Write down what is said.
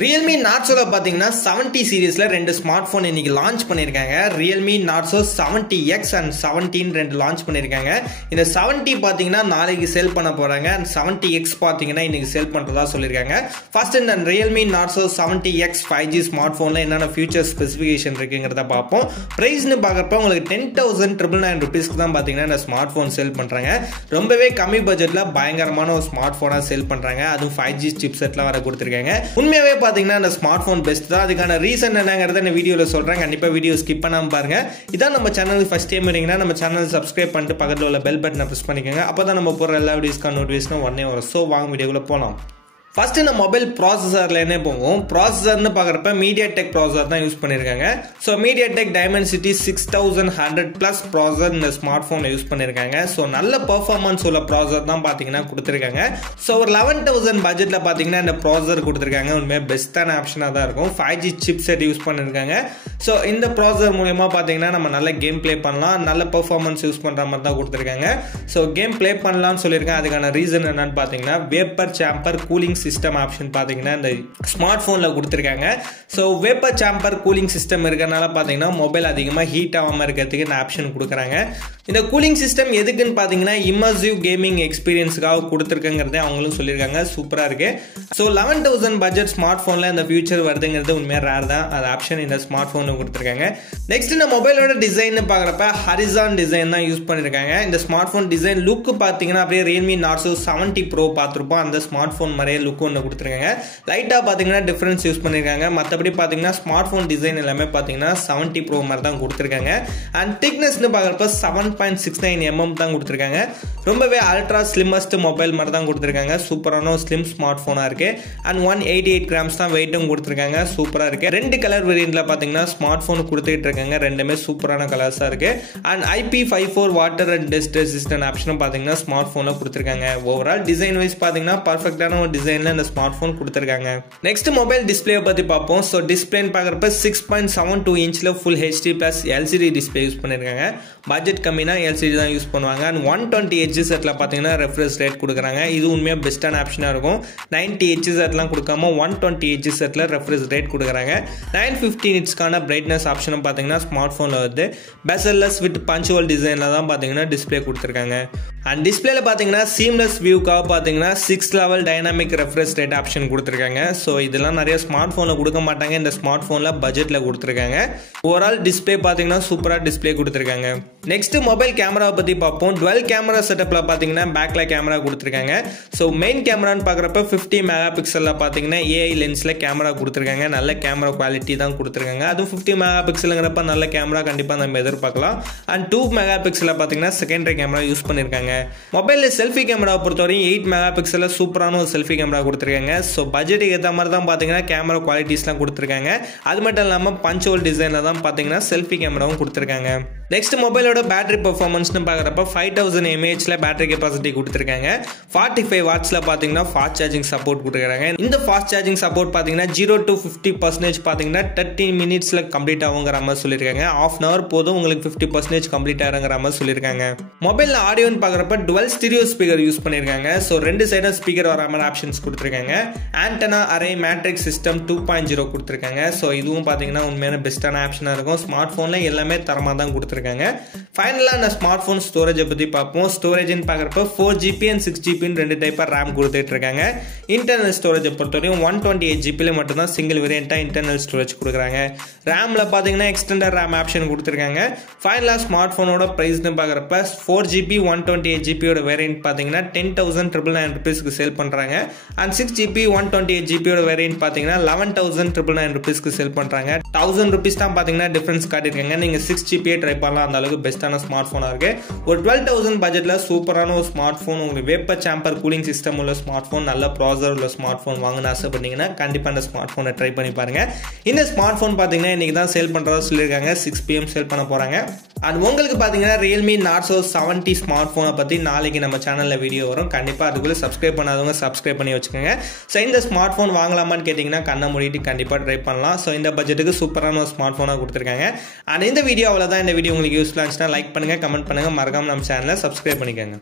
Realme Narzo பாத்தீங்கன்னா 70 சீரிஸ்ல ரெண்டு smart phone இன்னைக்கு லான்ச் பண்ணிருக்காங்க. Realme Narzo 70X and 17 ரெண்டு லான்ச் பண்ணிருக்காங்க. இந்த 70 பாத்தீங்கன்னா நாளைக்கு சேல் பண்ண போறாங்க and 70X பாத்தீங்கன்னா இன்னைக்கு சேல் பண்றதா சொல்லிருக்காங்க. ஃபர்ஸ்ட் இந்த Realme Narzo 70X 5G smart போன்ல என்னென்ன ஃபியூச்சர் ஸ்பெசிஃபிகேஷன் இருக்குங்கிறத பார்ப்போம். பிரைஸ்னு பார்க்கறப்ப உங்களுக்கு 10,999 ரூபீஸ்க்கு தான் பாத்தீங்கன்னா இந்த ஸ்மார்ட் போன் சேல் பண்றாங்க. ரொம்பவே கம்மி பட்ஜெட்ல பயங்கரமான ஒரு ஸ்மார்ட் போனா சேல் பண்றாங்க. அதுவும் 5G சிப்செட்ல வர கொடுத்திருக்காங்க. உண்மையாவே பாத்தீங்கன்னா இந்த ஸ்மார்ட் போன் பெஸ்ட் தான். அதுக்கான ரீசன் என்னங்கறத இந்த வீடியோல சொல்றேன். கண்டிப்பா வீடியோ ஸ்கிப் பண்ணாம பாருங்க. இதான் நம்ம சேனலுக்கு ஃபர்ஸ்ட் டைம் வரீங்கன்னா நம்ம சேனலை சப்ஸ்கிரைப் பண்ணிட்டு பக்கத்துல உள்ள பெல் பட்டனை பிரஸ் பண்ணிக்கோங்க. அப்பதான் நம்ம போற எல்லா வீடியோஸ்க்கான நோட்டிஃபிகேஷன் உடனே வரும். சோ வாங்க வீடியோக்குள்ள போலாம். ஃபர்ஸ்ட் இந்த மொபைல் ப்ராசஸர்லேயே போகும். ப்ராசஸர்னு பார்க்குறப்ப MediaTek ப்ராசஸர் தான் யூஸ் பண்ணியிருக்காங்க. ஸோ MediaTek Dimensity 6100+ ப்ராசஸர் இந்த ஸ்மார்ட் ஃபோனில் யூஸ் பண்ணியிருக்காங்க. ஸோ நல்ல பர்ஃபார்மன்ஸ் உள்ள ப்ராசஸர் தான் பார்த்தீங்கன்னா கொடுத்துருக்காங்க. ஸோ ஒரு 11,000 பட்ஜெட்டில் பார்த்தீங்கன்னா இந்த ப்ராசஸர் கொடுத்துருக்காங்க. உண்மையாக பெஸ்ட்டான ஆப்ஷனாக தான் இருக்கும். 5G சிப் செட் யூஸ் பண்ணியிருக்காங்க. ஸோ இந்த ப்ராசஸர் மூலமா பார்த்தீங்கன்னா நம்ம நல்ல கேம் பிளே பண்ணலாம். நல்ல பர்ஃபார்மன்ஸ் யூஸ் பண்ணுற மாதிரி தான் கொடுத்துருக்காங்க. ஸோ கேம் பிளே பண்ணலாம்னு சொல்லியிருக்கேன். அதுக்கான ரீசன் என்னன்னு பார்த்தீங்கன்னா vapour sambar cooling system option பாத்தீங்கன்னா இந்த ஸ்மார்ட் போன்ல கொடுத்திருக்காங்க. So vapour sambar cooling system இருக்கறனால பாத்தீங்கன்னா மொபைல் அதிகமா ஹீட் ஆகாம இருக்கிறதுக்கு இந்த ஆப்ஷன் கொடுக்கறாங்க. இந்த கூலிங் சிஸ்டம் எதுக்குன்னு பாத்தீங்கன்னா இம்மர்சிவ் கேமிங் எக்ஸ்பீரியன்ஸ்க்காக கொடுத்திருக்கங்கறதை அவங்களும் சொல்லிருக்காங்க. சூப்பரா இருக்கு. சோ 11,000 பட்ஜெட் ஸ்மார்ட் போன்ல இந்த ஃபியூச்சர் வருதுங்கிறது உண்மையா ரேர் தான். அது ஆப்ஷன் இந்த ஸ்மார்ட் போன்ல கொடுத்திருக்காங்க. நெக்ஸ்ட் இந்த மொபைலோட டிசைன் பார்க்கறப்ப ஹரிசான் டிசைன் தான் யூஸ் பண்ணிருக்காங்க. இந்த ஸ்மார்ட் போன் டிசைன் லுக் பாத்தீங்கன்னா அப்படியே Realme Narzo 70 Pro பார்த்திருப்போம். அந்த ஸ்மார்ட் போன் மாதிரியே லுக் ஒன்று கொடுத்துருக்காங்க. லைட்டா பாத்தீங்கன்னா டிஃபரன்ஸ் யூஸ் பண்ணிருக்காங்க. மற்றபடி பாத்தீங்கன்னா ஸ்மார்ட் போன் டிசைன் எல்லாமே பாத்தீங்கன்னா 70 Pro மாதிரி தான் கொடுத்துருக்காங்க. அண்ட் திக்னஸ்னு பார்க்கறப்ப 7.69 mm தான் கொடுத்துருக்காங்க. ரொம்பவே அல்ட்ரா ஸ்லிம்மஸ்ட் மொபைல் மாதிரி தான் கொடுத்துருக்காங்க. சூப்பரான ஸ்லிம் ஸ்மார்ட் போனா இருக்கு. அண்ட் 188 கிராம்ஸ் தான் வெயிட்டும் கொடுத்துருக்காங்க. சூப்பரா இருக்கு. ரெண்டு கலர் வேரியன்ட்ல பாத்தீங்கன்னா ஸ்மார்ட் போன் கொடுத்துட்டு இருக்காங்க. ரெண்டுமே சூப்பரான கலர்ஸா இருக்கு. And IP54 water and dust resistant ஆப்ஷனும் பாத்தீங்கன்னா ஸ்மார்ட் போன்ல கொடுத்துருக்காங்க. ஓவரால் டிசைன் வைஸ் பாத்தீங்கன்னா பர்ஃபெக்டான ஒரு டிசைன்ல இந்த ஸ்மார்ட் போன் கொடுத்திருக்காங்க. நெக்ஸ்ட் மொபைல் டிஸ்ப்ளே பத்தி பார்ப்போம். சோ டிஸ்ப்ளேன்னு பார்க்கறப்ப 6.72 இன்ச்ல full HD plus LCD display use பண்ணிருக்காங்க. பட்ஜெட் கம்மினா LCD தான் யூஸ் பண்ணுவாங்க. அண்ட் 120 Hz செட்ல பாத்தீங்கன்னா ரெஃப்ரெஷ் ரேட் கொடுக்குறாங்க. இது உண்மையா பெஸ்டான ஆப்ஷனா இருக்கும். 90 Hz செட்லாம் கொடுக்காம 120 Hz செட்ல ரெஃப்ரெஷ் ரேட் கொடுக்குறாங்க. 950 nitsக்கான பிரைட்னஸ் ஆப்ஷனும் பாத்தீங்கன்னா ஸ்மார்ட் போன்ல வருது. பெசல்லெஸ் வித் பஞ்சுவல் டிசைன்ல தான் பாத்தீங்கன்னா டிஸ்ப்ளே கொடுத்திருக்காங்க. அண்ட் டிஸ்ப்ளேல பாத்தீங்கன்னா சீம்லெஸ் வியூக்காக பாத்தீங்கன்னா 6 level dynamic refresh rate option கொடுத்திருக்காங்க. சோ இதெல்லாம் நிறைய ஸ்மார்ட் போன்ல கொடுக்க மாட்டாங்க. இந்த ஸ்மார்ட் போன்ல பட்ஜெட்ல கொடுத்திருக்காங்க. ஓவரால் டிஸ்ப்ளே பாத்தீங்கன்னா சூப்பரா டிஸ்ப்ளே கொடுத்திருக்காங்க. நெக்ஸ்ட் மொபைல் கேமரா பத்தி பார்ப்போம். டுவெல் கேமரா செட்டப்ல பாத்தீங்கன்னா பேக்ல கேமரா கொடுத்திருக்காங்க. சோ மெயின் கேமரான்னு பார்க்கறப்ப 50 மெகா பிக்சல்ல பாத்தீங்கன்னா AI லென்ஸ்ல கேமரா கொடுத்திருக்காங்க. நல்ல கேமரா குவாலிட்டி தான் கொடுத்திருக்காங்க. அது 50 மெகா பிக்சல்ங்கிறப்ப நல்ல கேமரா கண்டிப்பா நம்ம எதிர்பார்க்கலாம். அண்ட் 2 மெகா பிக்சல்ல பாத்தீங்கன்னா செகண்டரி கேமரா யூஸ் பண்ணிருக்காங்க. மொபைல்ல செல்ஃபி கேமரா பொறுத்தவரைக்கும் 8 மெகா பிக்சல்ல சூப்பரான ஒரு செல்ஃபி கேமரா கொடுத்திருக்காங்க. ஸோ பட்ஜெட்டுக்கு ஏற்ற மாதிரி தான் பார்த்தீங்கன்னா கேமரா குவாலிட்டிஸ்லாம் கொடுத்துருக்காங்க. அது மட்டும் இல்லாமல் பஞ்சுவல் டிசைனில் தான் பார்த்தீங்கன்னா செல்ஃபி கேமராவும் கொடுத்துருக்காங்க. நெக்ஸ்ட் மொபைலோட பேட்டரி பெர்ஃபார்மன்ஸ்னு பார்க்குறப்ப 5000 mAhல பேட்டரி கெப்பாசிட்டி கொடுத்துருக்காங்க. 45 வாட்ஸ்ல பார்த்தீங்கன்னா ஃபாஸ்ட் சார்ஜிங் சப்போர்ட் கொடுத்துருக்காங்க. இந்த ஃபாஸ்ட் சார்ஜிங் சப்போர்ட் பார்த்தீங்கன்னா 0 to 50% பார்த்தீங்கன்னா 30 மினிட்ஸ்ல கம்ப்ளீட் ஆகுங்கிற மாதிரி சொல்லியிருக்காங்க. ½ hour போதும் உங்களுக்கு 50% கம்ப்ளீட் ஆகுங்கிற மாதிரி சொல்லியிருக்காங்க. மொபைல் ஆடியோன்னு பார்க்குறப்ப டுவெல் ஸ்டீரியோ ஸ்பீக்கர் யூஸ் பண்ணியிருக்காங்க. ஸோ ரெண்டு சைடும் ஸ்பீக்கர் வர மாதிரி ஆப்ஷன்ஸ் கொடுத்துருக்காங்க. ஆண்டனா அரே மேட்ரிக்ஸ் சிஸ்டம் 2.0 கொடுத்துருக்காங்க. ஸோ இதுவும் பார்த்தீங்கன்னா உண்மையான பெஸ்ட்டான ஆப்ஷனாக இருக்கும். ஸ்மார்ட் ஃபோனில் எல்லாமே தரமாக தான் கொடுத்துருக்காங்க. ஃபைனலாக அந்த ஸ்மார்ட் ஃபோன் ஸ்டோரேஜை பற்றி பார்ப்போம். ஸ்டோரேஜ்னு பார்க்குறப்ப 4GB and 6GB ரெண்டு டைப்பாக ரேம் கொடுத்துட்டு இருக்காங்க. இன்டர்னல் ஸ்டோரேஜை பொறுத்தவரையும் 128GB மட்டும்தான் சிங்கிள் வேரியண்ட்டாக இன்டர்னல் ஸ்டோரேஜ் கொடுக்குறாங்க. ரேமில் பார்த்தீங்கன்னா எக்ஸ்டெண்டர் ரேம் ஆப்ஷன் கொடுத்துருக்காங்க. ஃபைனலாக ஸ்மார்ட் ஃபோனோட ப்ரைஸ்னு பார்க்குறப்ப 4GB 128GB வேரியன்ட் பார்த்தீங்கன்னா 10,999 ரூபீஸ்க்கு சேல் பண்ணுறாங்க. அண்ட் 6GB 128GB வேரியன்ட் பார்த்தீங்கன்னா 11,999 ரூபீஸ்க்கு சேல் பண்ணுறாங்க. 1000 ரூபீஸ் தான் பார்த்தீங்கன்னா டிஃபரன்ஸ் காட்டியிருக்காங்க. நீங்கள் 6GB ட்ரை பண்ணலாம். அந்த அளவுக்கு பெஸ்ட்டான ஸ்மார்ட் ஃபோனாக இருக்கு. ஒரு 12,000 பட்ஜெட்டில் சூப்பரான ஒரு ஸ்மார்ட் ஃபோன், உங்களுக்கு வேப்பர் சாம்பர் கூலிங் சிஸ்டம் உள்ள ஸ்மார்ட் ஃபோன், நல்ல ப்ராசஸர் உள்ள ஸ்மார்ட் ஃபோன் வாங்கணும்னு ஆசைப்பட்டீங்கன்னா கண்டிப்பாக இந்த ஸ்மார்ட் ஃபோனை ட்ரை பண்ணி பாருங்க. இந்த ஸ்மார்ட் ஃபோன் பார்த்தீங்கன்னா இன்னைக்கு தான் சேல் பண்ணுறதா சொல்லியிருக்காங்க. 6 PM சேல் பண்ண போகிறாங்க. அண்ட் உங்களுக்கு பார்த்தீங்கன்னா Realme Narzo 70 ஸ்மார்ட் ஃபோனை பற்றி நாளைக்கு நம்ம சேனலில் வீடியோ வரும். கண்டிப்பாக அதுக்குள்ளே சப்ஸ்கிரைப் பண்ணாதவங்க சப்ஸ்கிரைப் பண்ணி வச்சுக்கோங்க. ஸோ இந்த ஸ்மார்ட் ஃபோன் வாங்கலாமான்னு கேட்டிங்கன்னா கண்ணை மூடிட்டு கண்டிப்பாக ட்ரை பண்ணலாம். ஸோ இந்த பட்ஜெட்டுக்கு சூப்பரான ஒரு ஸ்மார்ட் ஃபோனாக கொடுத்துருக்காங்க. அண்ட் இந்த வீடியோ அவ்வளோதான். இந்த வீடியோ உங்களுக்கு யூஸ்ஃபுல்லாக இருந்துச்சுன்னா லைக் பண்ணுங்கள், கமெண்ட் பண்ணுங்கள், மறக்காமல் நம்ம சேனலை சப்ஸ்கிரைப் பண்ணிக்கோங்க.